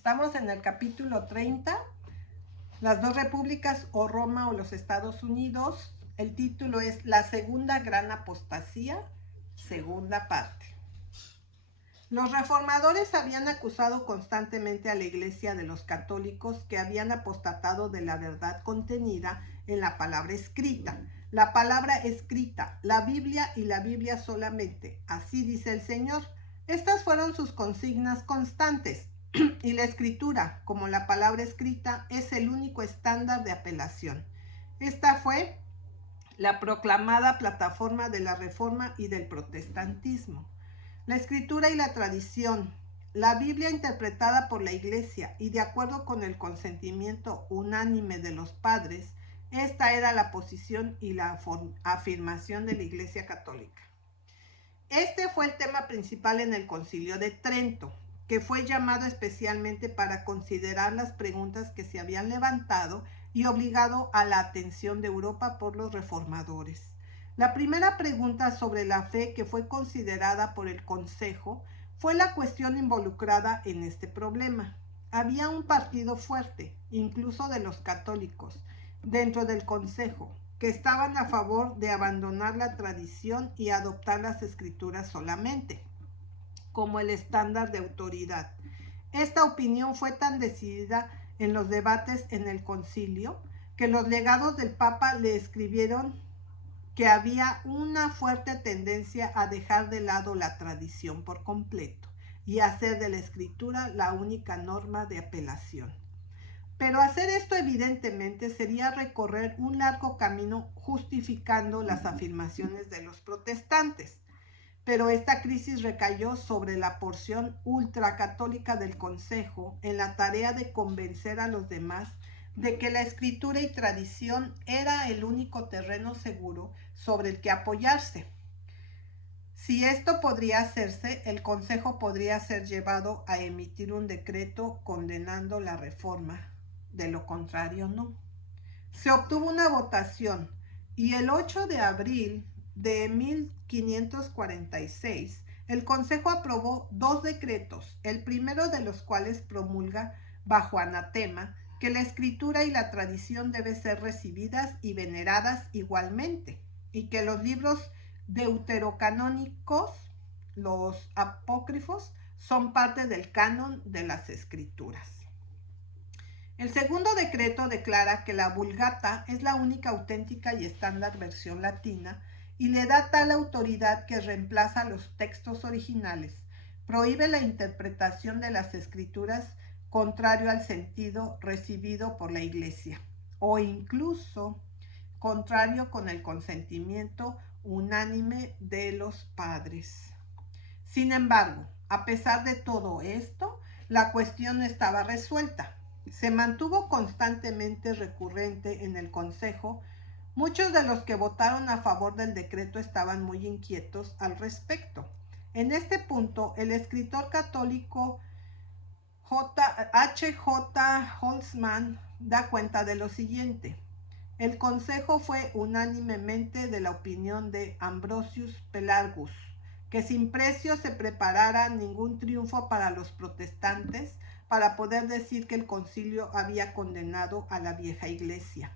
Estamos en el capítulo 30, las dos repúblicas o Roma o los Estados Unidos. El título es La Segunda Gran Apostasía, segunda parte. Los reformadores habían acusado constantemente a la Iglesia de los católicos que habían apostatado de la verdad contenida en la palabra escrita. La palabra escrita, la Biblia y la Biblia solamente. Así dice el Señor. Estas fueron sus consignas constantes. Y la escritura, como la palabra escrita, es el único estándar de apelación. Esta fue la proclamada plataforma de la Reforma y del protestantismo. La escritura y la tradición, la Biblia interpretada por la Iglesia y de acuerdo con el consentimiento unánime de los padres, esta era la posición y la afirmación de la Iglesia Católica. Este fue el tema principal en el Concilio de Trento, que fue llamado especialmente para considerar las preguntas que se habían levantado y obligado a la atención de Europa por los reformadores. La primera pregunta sobre la fe que fue considerada por el Consejo fue la cuestión involucrada en este problema. Había un partido fuerte, incluso de los católicos, dentro del Consejo, que estaban a favor de abandonar la tradición y adoptar las escrituras solamente, como el estándar de autoridad. Esta opinión fue tan decidida en los debates en el concilio que los legados del Papa le escribieron que había una fuerte tendencia a dejar de lado la tradición por completo y hacer de la escritura la única norma de apelación. Pero hacer esto evidentemente sería recorrer un largo camino justificando las afirmaciones de los protestantes. Pero esta crisis recayó sobre la porción ultracatólica del Consejo en la tarea de convencer a los demás de que la escritura y tradición era el único terreno seguro sobre el que apoyarse. Si esto podría hacerse, el Consejo podría ser llevado a emitir un decreto condenando la reforma. De lo contrario, no. Se obtuvo una votación y el 8 de abril de 1546, el Consejo aprobó dos decretos, el primero de los cuales promulga bajo anatema que la escritura y la tradición deben ser recibidas y veneradas igualmente, y que los libros deuterocanónicos, los apócrifos, son parte del canon de las escrituras. El segundo decreto declara que la Vulgata es la única auténtica y estándar versión latina y le da tal autoridad que reemplaza los textos originales, prohíbe la interpretación de las escrituras contrario al sentido recibido por la Iglesia o incluso contrario con el consentimiento unánime de los padres. Sin embargo, a pesar de todo esto, la cuestión no estaba resuelta. Se mantuvo constantemente recurrente en el Consejo. Muchos de los que votaron a favor del decreto estaban muy inquietos al respecto. En este punto, el escritor católico H.J. Holtzman da cuenta de lo siguiente. El Consejo fue unánimemente de la opinión de Ambrosius Pelargus, que sin precio se preparara ningún triunfo para los protestantes para poder decir que el concilio había condenado a la vieja iglesia.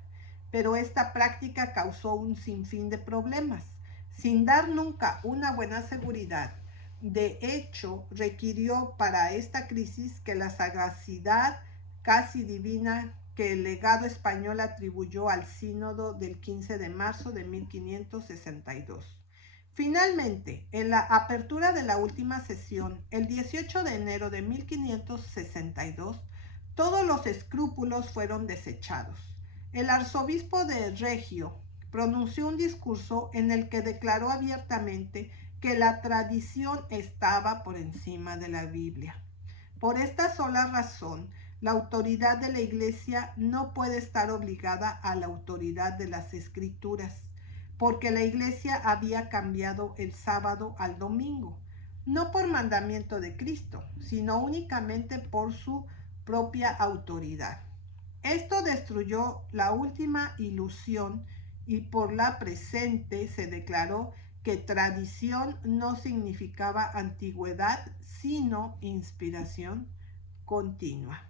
Pero esta práctica causó un sinfín de problemas, sin dar nunca una buena seguridad. De hecho, requirió para esta crisis que la sagacidad casi divina que el legado español atribuyó al sínodo del 15 de marzo de 1562. Finalmente, en la apertura de la última sesión, el 18 de enero de 1562, todos los escrúpulos fueron desechados. El arzobispo de Regio pronunció un discurso en el que declaró abiertamente que la tradición estaba por encima de la Biblia. Por esta sola razón, la autoridad de la Iglesia no puede estar obligada a la autoridad de las Escrituras, porque la Iglesia había cambiado el sábado al domingo, no por mandamiento de Cristo, sino únicamente por su propia autoridad. Esto destruyó la última ilusión y por la presente se declaró que tradición no significaba antigüedad, sino inspiración continua.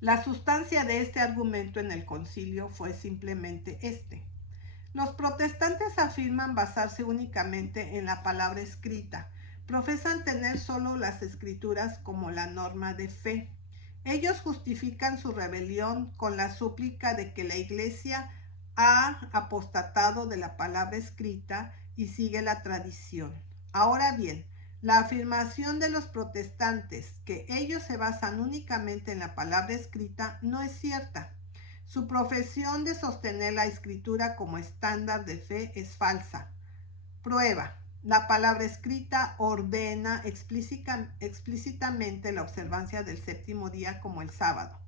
La sustancia de este argumento en el concilio fue simplemente este. Los protestantes afirman basarse únicamente en la palabra escrita. Profesan tener solo las escrituras como la norma de fe. Ellos justifican su rebelión con la súplica de que la Iglesia ha apostatado de la palabra escrita y sigue la tradición. Ahora bien, la afirmación de los protestantes que ellos se basan únicamente en la palabra escrita no es cierta. Su profesión de sostener la escritura como estándar de fe es falsa. Prueba. La palabra escrita ordena explícitamente la observancia del séptimo día como el sábado.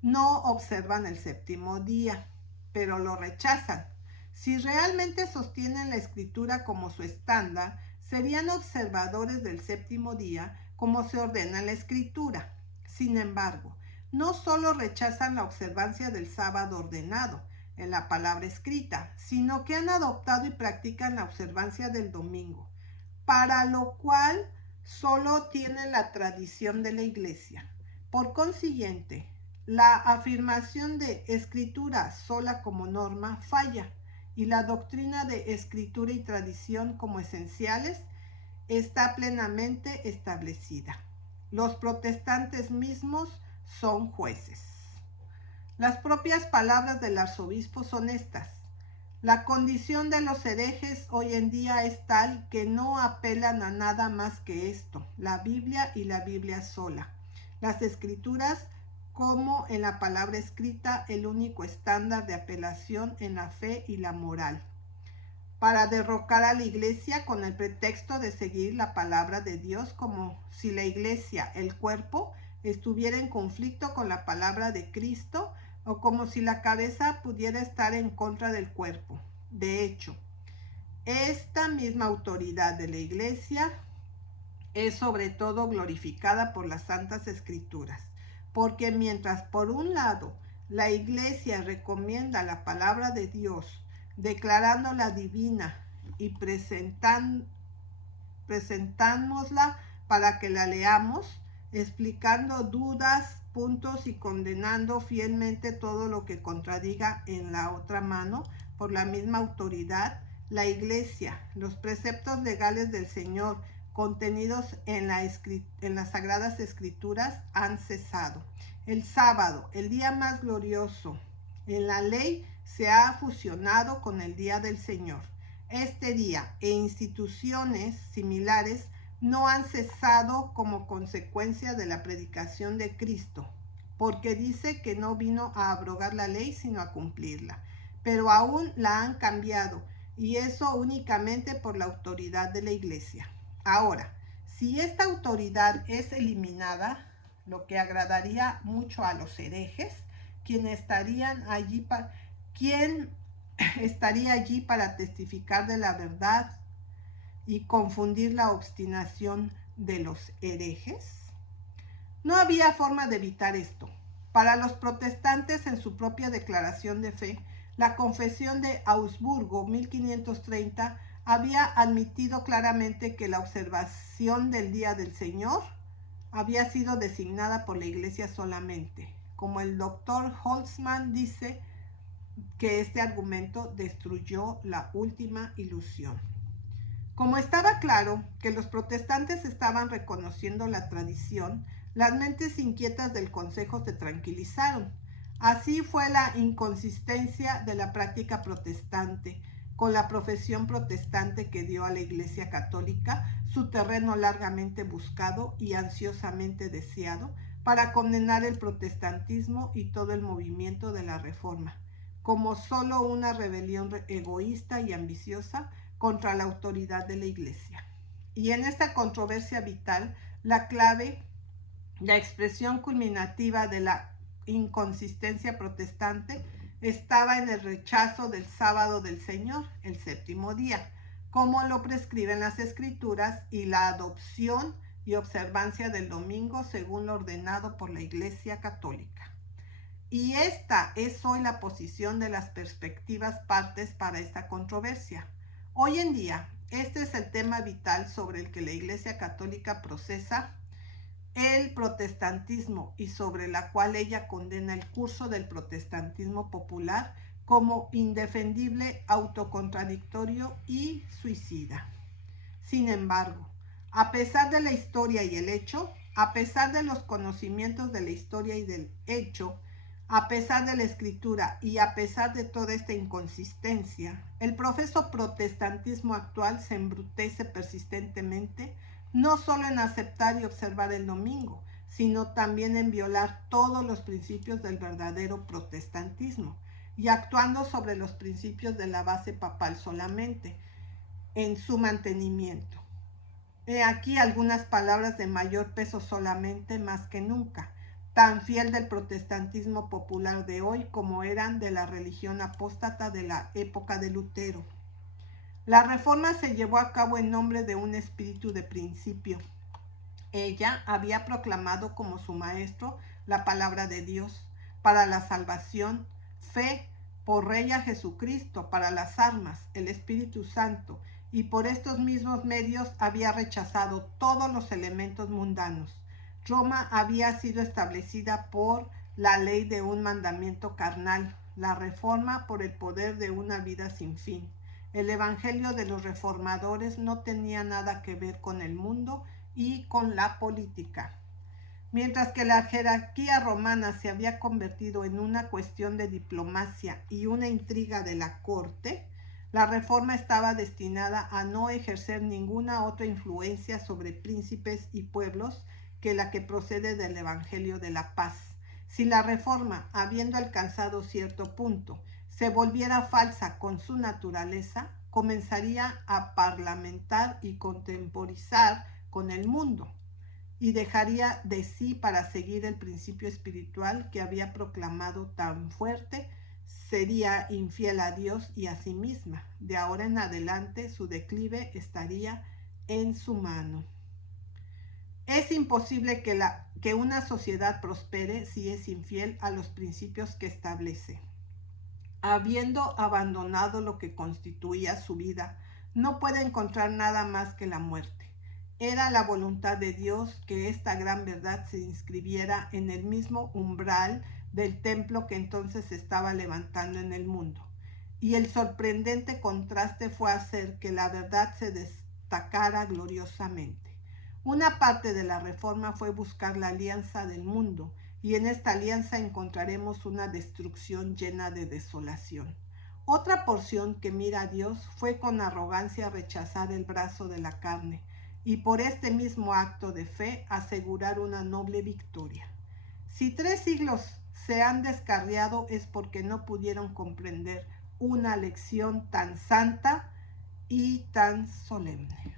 No observan el séptimo día, pero lo rechazan. Si realmente sostienen la escritura como su estándar, serían observadores del séptimo día como se ordena en la escritura. Sin embargo, no solo rechazan la observancia del sábado ordenado en la palabra escrita, sino que han adoptado y practican la observancia del domingo, para lo cual solo tienen la tradición de la Iglesia. Por consiguiente, la afirmación de escritura sola como norma falla, y la doctrina de escritura y tradición como esenciales está plenamente establecida. Los protestantes mismos son jueces. Las propias palabras del arzobispo son estas: la condición de los herejes hoy en día es tal que no apelan a nada más que esto, la Biblia y la Biblia sola. Las escrituras como en la palabra escrita, el único estándar de apelación en la fe y la moral. Para derrocar a la Iglesia con el pretexto de seguir la palabra de Dios, como si la Iglesia, el cuerpo, estuviera en conflicto con la palabra de Cristo, o como si la cabeza pudiera estar en contra del cuerpo. De hecho, esta misma autoridad de la Iglesia es sobre todo glorificada por las Santas Escrituras, porque mientras por un lado la Iglesia recomienda la palabra de Dios, declarándola divina y presentámosla para que la leamos, explicando dudas, puntos y condenando fielmente todo lo que contradiga en la otra mano, por la misma autoridad, la Iglesia, los preceptos legales del Señor contenidos en las Sagradas Escrituras han cesado. El sábado, el día más glorioso en la ley, se ha fusionado con el día del Señor. Este día e instituciones similares no han cesado como consecuencia de la predicación de Cristo, porque dice que no vino a abrogar la ley, sino a cumplirla. Pero aún la han cambiado, y eso únicamente por la autoridad de la Iglesia. Ahora, si esta autoridad es eliminada, lo que agradaría mucho a los herejes, ¿quién estaría allí para testificar de la verdad y confundir la obstinación de los herejes? No había forma de evitar esto. Para los protestantes, en su propia declaración de fe, la Confesión de Augsburgo, 1530, había admitido claramente que la observación del Día del Señor había sido designada por la Iglesia solamente. Como el doctor Holtzmann dice, que este argumento destruyó la última ilusión. Como estaba claro que los protestantes estaban reconociendo la tradición, las mentes inquietas del consejo se tranquilizaron. Así fue la inconsistencia de la práctica protestante con la profesión protestante que dio a la Iglesia Católica su terreno largamente buscado y ansiosamente deseado para condenar el protestantismo y todo el movimiento de la Reforma como solo una rebelión egoísta y ambiciosa contra la autoridad de la Iglesia. Y en esta controversia vital, la clave, la expresión culminativa de la inconsistencia protestante estaba en el rechazo del sábado del Señor, el séptimo día, como lo prescriben las Escrituras, y la adopción y observancia del domingo según lo ordenado por la Iglesia Católica. Y esta es hoy la posición de las respectivas partes para esta controversia. Hoy en día, este es el tema vital sobre el que la Iglesia Católica procesa el protestantismo y sobre la cual ella condena el curso del protestantismo popular como indefendible, autocontradictorio y suicida. Sin embargo, a pesar de la historia y el hecho, a pesar de los conocimientos de la historia y del hecho, a pesar de la escritura y a pesar de toda esta inconsistencia, el profeso protestantismo actual se embrutece persistentemente, no solo en aceptar y observar el domingo, sino también en violar todos los principios del verdadero protestantismo y actuando sobre los principios de la base papal solamente, en su mantenimiento. He aquí algunas palabras de mayor peso solamente más que nunca, tan fiel del protestantismo popular de hoy como eran de la religión apóstata de la época de Lutero. La reforma se llevó a cabo en nombre de un espíritu de principio. Ella había proclamado como su maestro la palabra de Dios para la salvación, fe por Rey a Jesucristo, para las armas, el Espíritu Santo, y por estos mismos medios había rechazado todos los elementos mundanos. Roma había sido establecida por la ley de un mandamiento carnal, la reforma por el poder de una vida sin fin. El evangelio de los reformadores no tenía nada que ver con el mundo y con la política. Mientras que la jerarquía romana se había convertido en una cuestión de diplomacia y una intriga de la corte, la reforma estaba destinada a no ejercer ninguna otra influencia sobre príncipes y pueblos que la que procede del Evangelio de la paz. Si la reforma, habiendo alcanzado cierto punto, se volviera falsa con su naturaleza, comenzaría a parlamentar y contemporizar con el mundo, y dejaría de sí para seguir el principio espiritual que había proclamado tan fuerte, sería infiel a Dios y a sí misma. De ahora en adelante su declive estaría en su mano. Es imposible que una sociedad prospere si es infiel a los principios que establece. Habiendo abandonado lo que constituía su vida, no puede encontrar nada más que la muerte. Era la voluntad de Dios que esta gran verdad se inscribiera en el mismo umbral del templo que entonces se estaba levantando en el mundo. Y el sorprendente contraste fue hacer que la verdad se destacara gloriosamente. Una parte de la reforma fue buscar la alianza del mundo, y en esta alianza encontraremos una destrucción llena de desolación. Otra porción que mira a Dios fue con arrogancia rechazar el brazo de la carne, y por este mismo acto de fe asegurar una noble victoria. Si 3 siglos se han descarriado es porque no pudieron comprender una lección tan santa y tan solemne.